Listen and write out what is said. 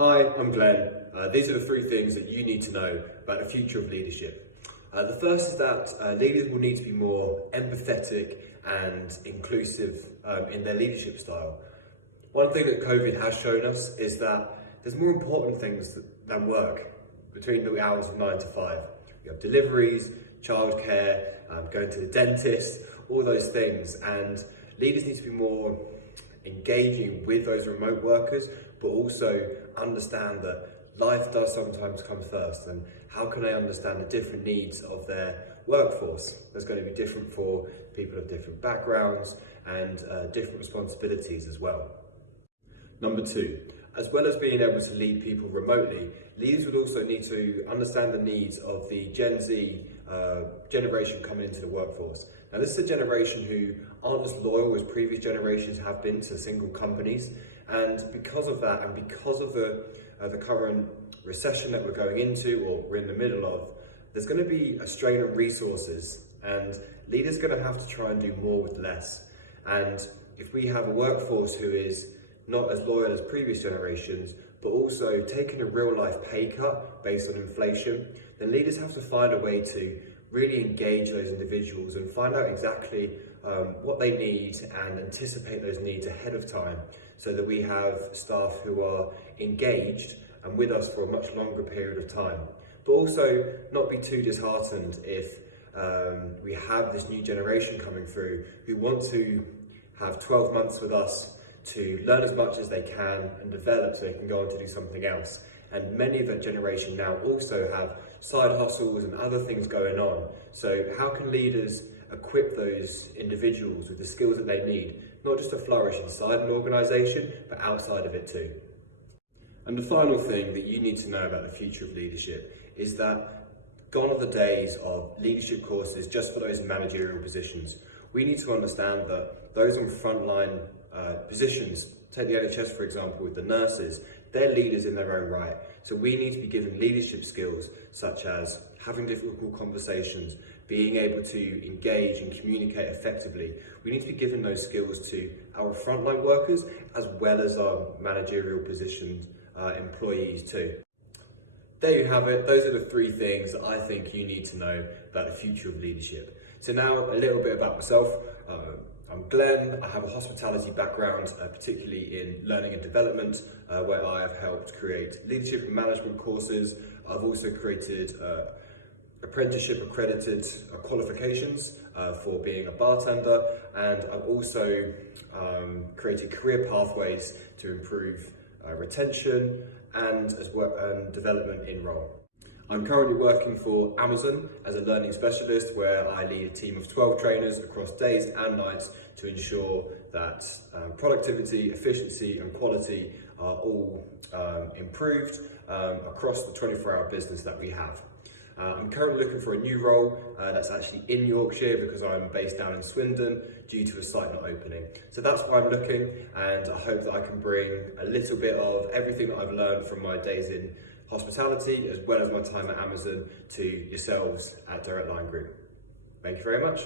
Hi, I'm Glenn. These are the three things that you need to know about the future of leadership. The first is that leaders will need to be more empathetic and inclusive in their leadership style. One thing that COVID has shown us is that there's more important things than work between the hours of 9 to 5. You have deliveries, childcare, going to the dentist, all those things, and leaders need to be more engaging with those remote workers, but also understand that life does sometimes come first, and how can they understand the different needs of their workforce. That's going to be different for people of different backgrounds and different responsibilities as well. Number two, as well as being able to lead people remotely, leaders would also need to understand the needs of the Gen Z generation coming into the workforce. Now, this is a generation who aren't as loyal as previous generations have been to single companies, and because of that, and because of the current recession that we're going into, or we're in the middle of, there's going to be a strain on resources, and leaders are going to have to try and do more with less. And if we have a workforce who is not as loyal as previous generations, but also taking a real life pay cut based on inflation, then leaders have to find a way to really engage those individuals and find out exactly what they need and anticipate those needs ahead of time, so that we have staff who are engaged and with us for a much longer period of time. But also not be too disheartened if we have this new generation coming through who want to have 12 months with us to learn as much as they can and develop so they can go on to do something else. And many of that generation now also have side hustles and other things going on. So how can leaders equip those individuals with the skills that they need, not just to flourish inside an organisation, but outside of it too? And the final thing that you need to know about the future of leadership is that gone are the days of leadership courses just for those in managerial positions. We need to understand that those on frontline positions, take the NHS for example with the nurses, they're leaders in their own right. So we need to be given leadership skills such as having difficult conversations, being able to engage and communicate effectively. We need to be given those skills to our frontline workers as well as our managerial positioned employees too. There you have it. Those are the three things that I think you need to know about the future of leadership. So now a little bit about myself. I'm Glenn. I have a hospitality background, particularly in learning and development, where I have helped create leadership and management courses. I've also created apprenticeship accredited qualifications for being a bartender, and I've also created career pathways to improve retention and as well development in role. I'm currently working for Amazon as a learning specialist, where I lead a team of 12 trainers across days and nights to ensure that productivity, efficiency and quality are all improved across the 24-hour business that we have. I'm currently looking for a new role that's actually in Yorkshire, because I'm based down in Swindon due to a site not opening. So that's why I'm looking, and I hope that I can bring a little bit of everything that I've learned from my days in hospitality as well as my time at Amazon to yourselves at Direct Line Group. Thank you very much.